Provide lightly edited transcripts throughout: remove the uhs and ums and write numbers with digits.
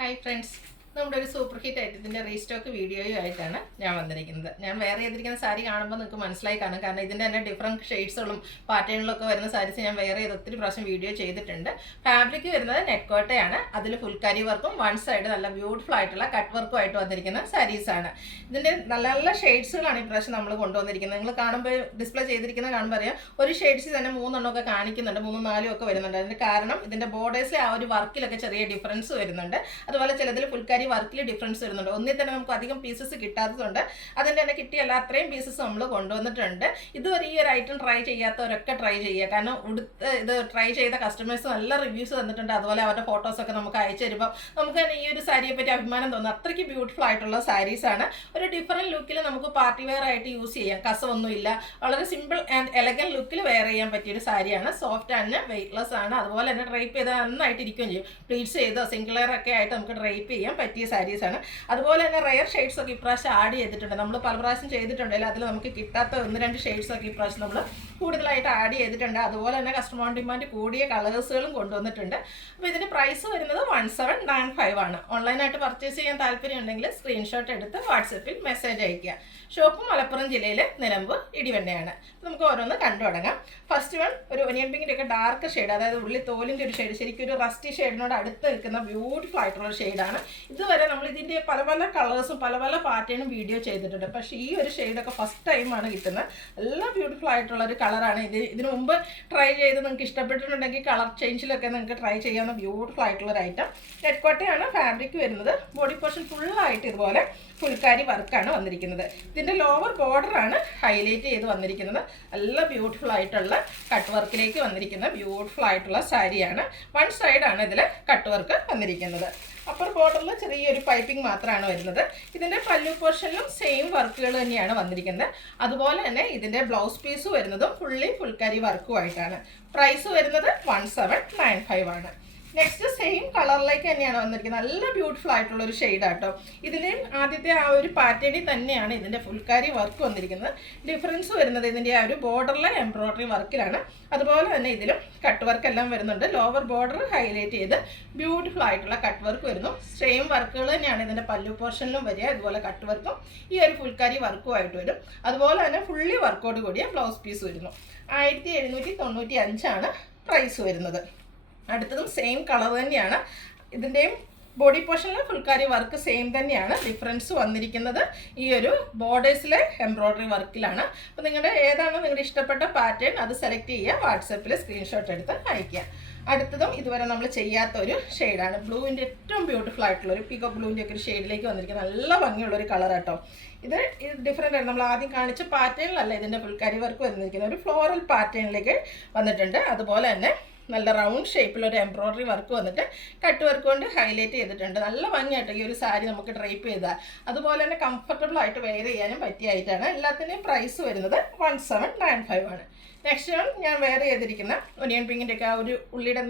Hi friends. നമ്മുടെ ഒരു super hit ഐറ്റത്തിന്റെ restock വീഡിയോയുമായിട്ടാണ് ഞാൻ വന്നിരിക്കുന്നത്. ഞാൻ വേറെ ചെയ്തിരിക്കുന്ന സാരി കാണുമ്പോൾ നിങ്ങൾക്ക് മനസ്സിലായി കാണും. കാരണം ഇതിന്റെ തന്നെ ഡിഫറെന്റ് ഷെയ്ഡ്സുകളും പാറ്റേണിലൊക്കെ വരുന്ന സാരീസ് ഞാൻ വേറെ ഒത്തിരി പ്രാവശ്യം വീഡിയോ ചെയ്തിട്ടുണ്ട്. ഫാബ്രിക് വരുന്നത് നെറ്റ്കോട്ടയാണ്. അതിൽ ഫുൾക്കാരി വർക്കും വൺ സൈഡ് നല്ല ബ്യൂട്ടിഫുൾ ആയിട്ടുള്ള കട്ട് വർക്കും ആയിട്ട് വന്നിരിക്കുന്ന സാരീസാണ്. ഇതിന്റെ നല്ല നല്ല ഷെയ്ഡ്സുകളാണ് ഈ പ്രാവശ്യം നമ്മൾ കൊണ്ടുവന്നിരിക്കുന്നത്. നിങ്ങൾ കാണുമ്പോൾ ഡിസ്പ്ലേ ചെയ്തിരിക്കുന്നത് കാണുമ്പോൾ അറിയാം, ഒരു ഷെയ്ഡ്സ് തന്നെ 3 ഒക്കെ കാണിക്കുന്നുണ്ട്, 3, 4 ഒക്കെ വരുന്നുണ്ട്. അതിന്റെ കാരണം ഇതിന്റെ ബോർഡേഴ്സിലെ ആ ഒരു വർക്കിലൊക്കെ ചെറിയ ഡിഫറൻസ് വരുന്നുണ്ട്. അതുപോലെ ചിലതിൽ ഫുൾക്കാരി വർക്കിൽ ഡിഫറൻസ് വരുന്നുണ്ട്. ഒന്നിൽ തന്നെ നമുക്ക് അധികം പീസസ് കിട്ടാത്തതുകൊണ്ട് അതിൻ്റെ തന്നെ കിട്ടിയല്ല അത്രയും പീസസ് നമ്മൾ കൊണ്ടുവന്നിട്ടുണ്ട്. ഇതുവരെ ഈ ഒരു ഐറ്റം ട്രൈ ചെയ്യാത്തവരൊക്കെ ട്രൈ ചെയ്യുക. കാരണം ഇത് ട്രൈ ചെയ്ത കസ്റ്റമേഴ്സ് നല്ല റിവ്യൂസ് തന്നിട്ടുണ്ട്. അതുപോലെ അവരുടെ ഫോട്ടോസൊക്കെ നമുക്ക് അയച്ചു തരുമ്പോൾ നമുക്ക് തന്നെ ഈ ഒരു സാരിയെ പറ്റി അഭിമാനം തോന്നും. അത്രയ്ക്ക് ബ്യൂട്ടിഫുൾ ആയിട്ടുള്ള സാരീസാണ്. ഒരു ഡിഫറെൻറ്റ് ലുക്കിൽ നമുക്ക് പാർട്ടി വെയർ ആയിട്ട് യൂസ് ചെയ്യാം. കസവൊന്നുമില്ല, വളരെ സിമ്പിൾ ആൻഡ് എലഗൻ ലുക്കിൽ വെയർ ചെയ്യാൻ പറ്റിയൊരു സാരിയാണ്. സോഫ്റ്റ് ആണ്, വെയ്റ്റ്ലെസ് ആണ്. അതുപോലെ തന്നെ ഡ്രൈപ്പ് ചെയ്താൽ നന്നായിട്ട് ഇരിക്കുകയും ചെയ്യും. പ്ലീറ്റ്സ് ചെയ്തോ സിംഗിൾ ലെയർ ഒക്കെ ആയിട്ട് നമുക്ക് ഡ്രൈപ്പ് ചെയ്യാൻ പറ്റിയ സാരീസാണ്. അതുപോലെ തന്നെ റയർ ഷെയ്ഡ്സ് ഒക്കെ ഇപ്രാവശ്യം ആഡ് ചെയ്തിട്ടുണ്ട്. നമ്മൾ പല പ്രാവശ്യം ചെയ്തിട്ടുണ്ടല്ലോ, അതിൽ നമുക്ക് കിട്ടാത്ത 1-2 ഷെയ്ഡ്സ് ഒക്കെ ഇപ്രാവശ്യം നമ്മൾ കൂടുതലായിട്ട് ആഡ് ചെയ്തിട്ടുണ്ട്. അതുപോലെ തന്നെ കസ്റ്റമർ ഡിമാൻഡ് കൂടിയ കളേഴ്സുകളും കൊണ്ടുവന്നിട്ടുണ്ട്. അപ്പോൾ ഇതിൻ്റെ പ്രൈസ് വരുന്നത് 1795 ആണ്. ഓൺലൈനായിട്ട് പർച്ചേസ് ചെയ്യാൻ താല്പര്യം ഉണ്ടെങ്കിൽ സ്ക്രീൻഷോട്ട് എടുത്ത് വാട്സപ്പിൽ മെസ്സേജ് അയയ്ക്കുക. ഷോപ്പ് മലപ്പുറം ജില്ലയിൽ നിലമ്പൂർ ഇടിവണ്ണയാണ്. നമുക്ക് ഓരോന്ന് കണ്ടു തുടങ്ങാം. ഫസ്റ്റ് വൺ ഒരു ഒനിയൻ പിങ്കിൻ്റെ ഒക്കെ ഡാർക്ക് ഷെയ്ഡ്, അതായത് ഉള്ളി തോലിൻ്റെ ഒരു ഷെയ്ഡ്, ശരിക്കും ഒരു റസ്റ്റി ഷെയ്ഡിനോട് അടുത്ത് നിൽക്കുന്ന ബ്യൂട്ടിഫുൾ ആയിട്ടുള്ള ഒരു ഷെയ്ഡാണ്. ഇതുവരെ നമ്മൾ ഇതിൻ്റെ പല പല കളേഴ്സും പല പല പാറ്റേണും വീഡിയോ ചെയ്തിട്ടുണ്ട്. പക്ഷേ ഈ ഒരു ഷെയ്ഡൊക്കെ ഫസ്റ്റ് ടൈമാണ് കിട്ടുന്നത്. നല്ല ബ്യൂട്ടിഫുൾ ആയിട്ടുള്ള ഒരു കളറാണ്. ഇതിനു മുമ്പ് ട്രൈ ചെയ്ത് നിങ്ങൾക്ക് ഇഷ്ടപ്പെട്ടിട്ടുണ്ടെങ്കിൽ കളർ ചേഞ്ചിലൊക്കെ നിങ്ങൾക്ക് ട്രൈ ചെയ്യാവുന്ന ബ്യൂട്ടിഫുൾ ആയിട്ടുള്ള ഒരു ഐറ്റം. നെറ്റ്കോട്ടയാണ് ഫാബ്രിക് വരുന്നത്. ബോഡി പോർഷൻ ഫുള്ളായിട്ട് ഇതുപോലെ ഫുൾക്കാരി വർക്കാണ് വന്നിരിക്കുന്നത്. ഇതിൻ്റെ ലോവർ ബോർഡറാണ് ഹൈലൈറ്റ് ചെയ്ത് വന്നിരിക്കുന്നത്. നല്ല ബ്യൂട്ടിഫുൾ ആയിട്ടുള്ള കട്ട് വർക്കിലേക്ക് വന്നിരിക്കുന്ന ബ്യൂട്ടിഫുൾ ആയിട്ടുള്ള സാരിയാണ്. വൺ സൈഡാണ് ഇതിൽ കട്ട് വർക്ക് വന്നിരിക്കുന്നത്. അപ്പർ ബോർഡറിൽ ചെറിയൊരു പൈപ്പിംഗ് മാത്രമാണ് വരുന്നത്. ഇതിൻ്റെ പല്ലു പോർഷനിലും സെയിം വർക്കുകൾ തന്നെയാണ് വന്നിരിക്കുന്നത്. അതുപോലെ തന്നെ ഇതിൻ്റെ ബ്ലൗസ് പീസ് വരുന്നതും ഫുൾക്കാരി വർക്കുമായിട്ടാണ്. പ്രൈസ് വരുന്നത് 1795 ആണ്. നെക്സ്റ്റ് സെയിം കളറിലേക്ക് തന്നെയാണ് വന്നിരിക്കുന്നത്. നല്ല ബ്യൂട്ടിഫുൾ ആയിട്ടുള്ള ഒരു ഷെയ്ഡാട്ടോ. ഇതിൻ്റെ ആദ്യത്തെ ആ ഒരു പാറ്റേണിൽ തന്നെയാണ് ഇതിൻ്റെ ഫുൾക്കാരി വർക്ക് വന്നിരിക്കുന്നത്. ഡിഫറൻസ് വരുന്നത് ഇതിൻ്റെ ആ ഒരു ബോർഡറിലെ എംബ്രോയ്ഡറി വർക്കിലാണ്. അതുപോലെ തന്നെ ഇതിലും കട്ട് വർക്ക് എല്ലാം വരുന്നുണ്ട്. ലോവർ ബോർഡർ ഹൈലൈറ്റ് ചെയ്ത് ബ്യൂട്ടിഫുൾ ആയിട്ടുള്ള കട്ട് വർക്ക് വരുന്നു. സെയിം വർക്കുകൾ തന്നെയാണ് ഇതിൻ്റെ പല്ലു പോർഷനിലും വരിക. ഇതുപോലെ കട്ട് വർക്കും ഈ ഒരു ഫുൾക്കാരി വർക്കുമായിട്ട് വരും. അതുപോലെ തന്നെ ഫുള്ളി വർക്കോട് കൂടിയ ബ്ലൗസ് പീസ് വരുന്നു. 1795 ആണ് പ്രൈസ് വരുന്നത്. അടുത്തതും സെയിം കളർ തന്നെയാണ്. ഇതിൻ്റെയും ബോഡി പോർഷനിൽ ഫുൾക്കാരി വർക്ക് സെയിം തന്നെയാണ്. ഡിഫറൻസ് വന്നിരിക്കുന്നത് ഈ ഒരു ബോർഡേഴ്സിലെ എംബ്രോയ്ഡറി വർക്കിലാണ്. അപ്പോൾ നിങ്ങളുടെ ഇഷ്ടപ്പെട്ട പാറ്റേൺ അത് സെലക്ട് ചെയ്യുക, വാട്സപ്പിൽ സ്ക്രീൻഷോട്ട് എടുത്ത് അയയ്ക്കുക. അടുത്തതും ഇതുവരെ നമ്മൾ ചെയ്യാത്ത ഒരു ഷെയ്ഡാണ്. ബ്ലൂവിൻ്റെ ഏറ്റവും ബ്യൂട്ടിഫുൾ ആയിട്ടുള്ള ഒരു പികോ ബ്ലൂവിൻ്റെ ഒക്കെ ഒരു ഷെയ്ഡിലേക്ക് വന്നിരിക്കുന്നത്. നല്ല ഭംഗിയുള്ളൊരു കളർ കേട്ടോ. ഇത് ഡിഫറെൻ്റ് ആണ്. നമ്മൾ ആദ്യം കാണിച്ച പാറ്റേണിലല്ല ഇതിൻ്റെ ഫുൾക്കാരി വർക്ക് വന്നിരിക്കുന്നത്. ഒരു ഫ്ലോറൽ പാറ്റേണിലേക്ക് വന്നിട്ടുണ്ട്. അതുപോലെ തന്നെ നല്ല റൗണ്ട് ഷേപ്പിലൊരു എംബ്രോയ്ഡറി വർക്ക് വന്നിട്ട് കട്ട് വർക്ക് കൊണ്ട് ഹൈലൈറ്റ് ചെയ്തിട്ടുണ്ട്. നല്ല ഭംഗിയായിട്ട് ഈ ഒരു സാരി നമുക്ക് ഡ്രൈപ്പ് ചെയ്താൽ അതുപോലെ തന്നെ കംഫർട്ടബിൾ ആയിട്ട് വെയർ ചെയ്യാനും പറ്റിയായിട്ടാണ്. എല്ലാത്തിൻ്റെയും പ്രൈസ് വരുന്നത് 1795 ആണ്. നെക്സ്റ്റ് വൺ ഞാൻ വെയർ ചെയ്തിരിക്കുന്ന ഒനിയൻ പിങ്കിൻ്റെ ഒക്കെ ആ ഒരു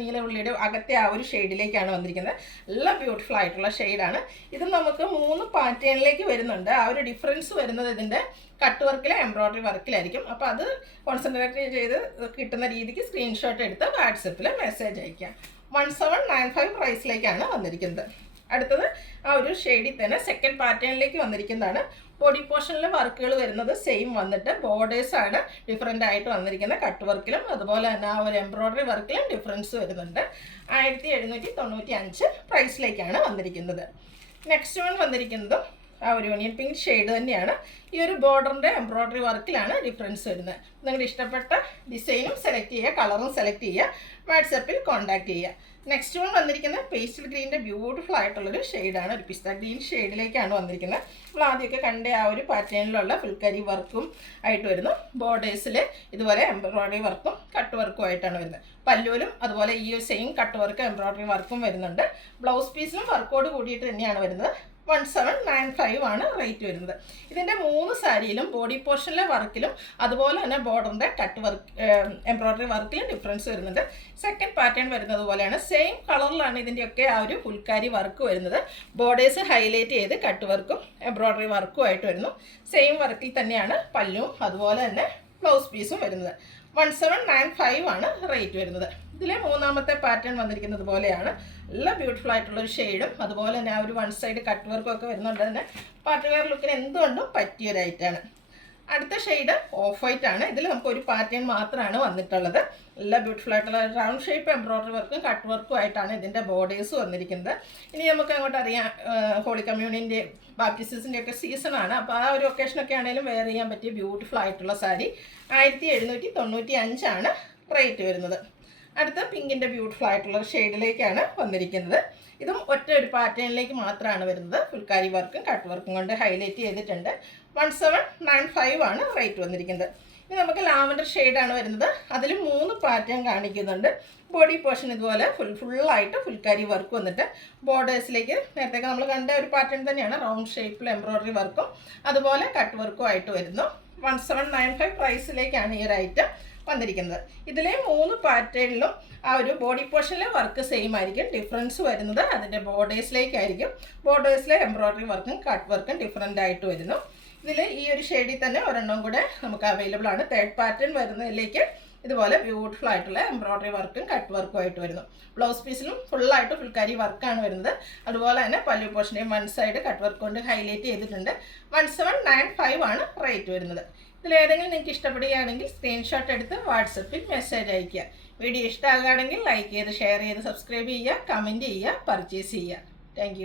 നീല ഉള്ളിയുടെ അകത്തെ ആ ഒരു ഷെയ്ഡിലേക്കാണ് വന്നിരിക്കുന്നത്. നല്ല ബ്യൂട്ടിഫുൾ ആയിട്ടുള്ള ഷെയ്ഡാണ്. ഇത് നമുക്ക് 3 പാറ്റേണിലേക്ക് വരുന്നുണ്ട്. ആ ഒരു ഡിഫറൻസ് വരുന്നത് ഇതിൻ്റെ കട്ട് വർക്കിലെ എംബ്രോയ്ഡറി വർക്കിലായിരിക്കും. അപ്പോൾ അത് കോൺസെൻട്രേറ്റ് ചെയ്ത് കിട്ടുന്ന രീതിക്ക് സ്ക്രീൻഷോട്ട് എടുത്ത് വാട്സപ്പിൽ മെസ്സേജ് അയക്കാം. 1795 പ്രൈസിലേക്കാണ് വന്നിരിക്കുന്നത്. അടുത്തത് ആ ഒരു ഷെയ്ഡിൽ തന്നെ സെക്കൻഡ് പാറ്റേണിലേക്ക് വന്നിരിക്കുന്നതാണ്. ബോഡി പോർഷനിലെ വർക്കുകൾ വരുന്നത് സെയിം വന്നിട്ട് ബോർഡേഴ്സാണ് ഡിഫറെൻ്റ് ആയിട്ട് വന്നിരിക്കുന്നത്. കട്ട് വർക്കിലും അതുപോലെ തന്നെ ആ ഒരു എംബ്രോയ്ഡറി വർക്കിലും ഡിഫറൻസ് വരുന്നുണ്ട്. 1795 പ്രൈസിലേക്കാണ് വന്നിരിക്കുന്നത്. നെക്സ്റ്റ് വൺ വന്നിരിക്കുന്നതും ആ ഒരു ഒനിയൻ പിങ്ക് ഷെയ്ഡ് തന്നെയാണ്. ഈ ഒരു ബോർഡറിൻ്റെ എംബ്രോയ്ഡറി വർക്കിലാണ് ഡിഫറൻസ് വരുന്നത്. നിങ്ങളുടെ ഇഷ്ടപ്പെട്ട ഡിസൈനും സെലക്ട് ചെയ്യുക, കളറും സെലക്ട് ചെയ്യുക, വാട്സപ്പിൽ കോൺടാക്ട് ചെയ്യുക. നെക്സ്റ്റ് വൺ വന്നിരിക്കുന്നത് പേസ്റ്റൽ ഗ്രീൻ്റെ ബ്യൂട്ടിഫുൾ ആയിട്ടുള്ളൊരു ഷെയ്ഡാണ്. ഒരു പിസ്ത ഗ്രീൻ ഷെയ്ഡിലേക്കാണ് വന്നിരിക്കുന്നത്. നമ്മൾ ആദ്യമൊക്കെ കണ്ട ആ ഒരു പാറ്റേണിലുള്ള ഫുൾക്കാരി വർക്കും ആയിട്ട് വരുന്നു. ബോർഡേഴ്സിൽ ഇതുപോലെ എംബ്രോയ്ഡറി വർക്കും കട്ട് വർക്കും ആയിട്ടാണ് വരുന്നത്. പല്ലുവിലും അതുപോലെ ഈ ഒരു സെയിം കട്ട് വർക്ക് എംബ്രോയ്ഡറി വർക്കും വരുന്നുണ്ട്. ബ്ലൗസ് പീസിലും വർക്കോട് കൂടിയിട്ട് തന്നെയാണ് വരുന്നത്. 1795 ആണ് റേറ്റ് വരുന്നത്. ഇതിൻ്റെ 3 സാരിയിലും ബോഡി പോർഷനിലെ വർക്കിലും അതുപോലെ തന്നെ ബോർഡറിൻ്റെ കട്ട് വർക്ക് എംബ്രോയ്ഡറി വർക്കിലും ഡിഫറൻസ് വരുന്നുണ്ട്. സെക്കൻഡ് പാറ്റേൺ വരുന്നത് പോലെയാണ്. സെയിം കളറിലാണ് ഇതിൻ്റെയൊക്കെ ആ ഒരു ഫുൾക്കാരി വർക്ക് വരുന്നത്. ബോർഡേഴ്സ് ഹൈലൈറ്റ് ചെയ്ത് കട്ട് വർക്കും എംബ്രോയ്ഡറി വർക്കും ആയിട്ട് വരുന്നു. സെയിം വർക്കിൽ തന്നെയാണ് പല്ലുവും അതുപോലെ തന്നെ ബ്ലൗസ് പീസും വരുന്നത്. 1795 ആണ് റേറ്റ് വരുന്നത്. ഇതിലെ മൂന്നാമത്തെ പാറ്റേൺ വന്നിരിക്കുന്നത് പോലെയാണ്. നല്ല ബ്യൂട്ടിഫുൾ ആയിട്ടുള്ളൊരു ഷെയ്ഡും അതുപോലെ തന്നെ ആ ഒരു വൺ സൈഡ് കട്ട് വർക്കും ഒക്കെ വരുന്നുണ്ട്. തന്നെ പാർട്ടി വെയർ ലുക്കിന് എന്തുകൊണ്ടും പറ്റിയൊരൈറ്റാണ്. അടുത്ത ഷെയ്ഡ് ഓഫ് വൈറ്റ് ആണ്. ഇതിൽ നമുക്ക് ഒരു പാറ്റേൺ മാത്രമാണ് വന്നിട്ടുള്ളത്. നല്ല ബ്യൂട്ടിഫുൾ ആയിട്ടുള്ള റൗണ്ട് ഷേപ്പ് എംബ്രോയ്ഡറി വർക്കും കട്ട് വർക്കും ആയിട്ടാണ് ഇതിൻ്റെ ബോർഡേഴ്സ് വന്നിരിക്കുന്നത്. ഇനി നമുക്ക് അങ്ങോട്ട് അറിയാം, ഹോളി കമ്മ്യൂണിൻ്റെ ബാപ്റ്റിസത്തിൻ്റെ ഒക്കെ സീസണാണ്. അപ്പോൾ ആ ഒരു ഒക്കേഷനൊക്കെ ആണെങ്കിലും വെയർ ചെയ്യാൻ പറ്റിയ ബ്യൂട്ടിഫുൾ ആയിട്ടുള്ള സാരി 1795 റേറ്റ് വരുന്നത്. അടുത്ത പിങ്കിൻ്റെ ബ്യൂട്ടിഫുൾ ആയിട്ടുള്ള ഷെയ്ഡിലേക്കാണ് വന്നിരിക്കുന്നത്. ഇതും ഒറ്റ ഒരു പാറ്റേണിലേക്ക് മാത്രമാണ് വരുന്നത്. ഫുൾക്കാരി വർക്കും കട്ട് വർക്കും കൊണ്ട് ഹൈലൈറ്റ് ചെയ്തിട്ടുണ്ട്. 1795 റേറ്റ് വന്നിരിക്കുന്നത്. ഇനി നമുക്ക് ലാവൻഡർ ഷെയ്ഡാണ് വരുന്നത്. അതിൽ 3 പാറ്റേൺ കാണിക്കുന്നുണ്ട്. ബോഡി പോർഷൻ ഇതുപോലെ ഫുള്ളായിട്ട് ഫുൾക്കാരി വർക്ക് വന്നിട്ട് ബോർഡേഴ്സിലേക്ക് നേരത്തേക്ക് നമ്മൾ കണ്ട ഒരു പാറ്റേൺ തന്നെയാണ്. റൗണ്ട് ഷേപ്പിൽ എംബ്രോയ്ഡറി വർക്കും അതുപോലെ കട്ട് വർക്കും ആയിട്ട് വരുന്നു. 1795 പ്രൈസിലേക്കാണ് ഈ ഒരു ഐറ്റം വന്നിരിക്കുന്നത്. ഇതിലെ 3 പാറ്റേണിലും ആ ഒരു ബോഡി പോർഷനിലെ വർക്ക് സെയിം ആയിരിക്കും. ഡിഫറൻസ് വരുന്നത് അതിൻ്റെ ബോർഡേഴ്സിലേക്കായിരിക്കും. ബോർഡേഴ്സിലെ എംബ്രോയ്ഡറി വർക്കും കട്ട് വർക്കും ഡിഫറൻ്റ് ആയിട്ട് വരുന്നു. ഇതിൽ ഈ ഒരു ഷെയ്ഡിൽ തന്നെ ഒരെണ്ണം കൂടെ നമുക്ക് അവൈലബിൾ ആണ്. തേർഡ് പാറ്റേൺ വരുന്നതിലേക്ക് ഇതുപോലെ ബ്യൂട്ടിഫുൾ ആയിട്ടുള്ള എംബ്രോയ്ഡറി വർക്കും കട്ട് വർക്കും ആയിട്ട് വരുന്നു. ബ്ലൗസ് പീസിലും ഫുള്ളായിട്ട് ഫുൾക്കാരി വർക്കാണ് വരുന്നത്. അതുപോലെ തന്നെ പല്ലു പോർഷനെയും വൺ സൈഡ് കട്ട് വർക്ക് കൊണ്ട് ഹൈലൈറ്റ് ചെയ്തിട്ടുണ്ട്. 1795 റേറ്റ് വരുന്നത്. ഇതിലേതെങ്കിലും നിങ്ങൾക്ക് ഇഷ്ടപ്പെടുകയാണെങ്കിൽ സ്ക്രീൻഷോട്ട് എടുത്ത് വാട്സപ്പിൽ മെസ്സേജ് അയയ്ക്കുക. വീഡിയോ ഇഷ്ടമാകുകയാണെങ്കിൽ ലൈക്ക് ചെയ്ത് ഷെയർ ചെയ്ത് സബ്സ്ക്രൈബ് ചെയ്യുക, കമൻറ്റ് ചെയ്യുക, പർച്ചേസ് ചെയ്യുക. താങ്ക്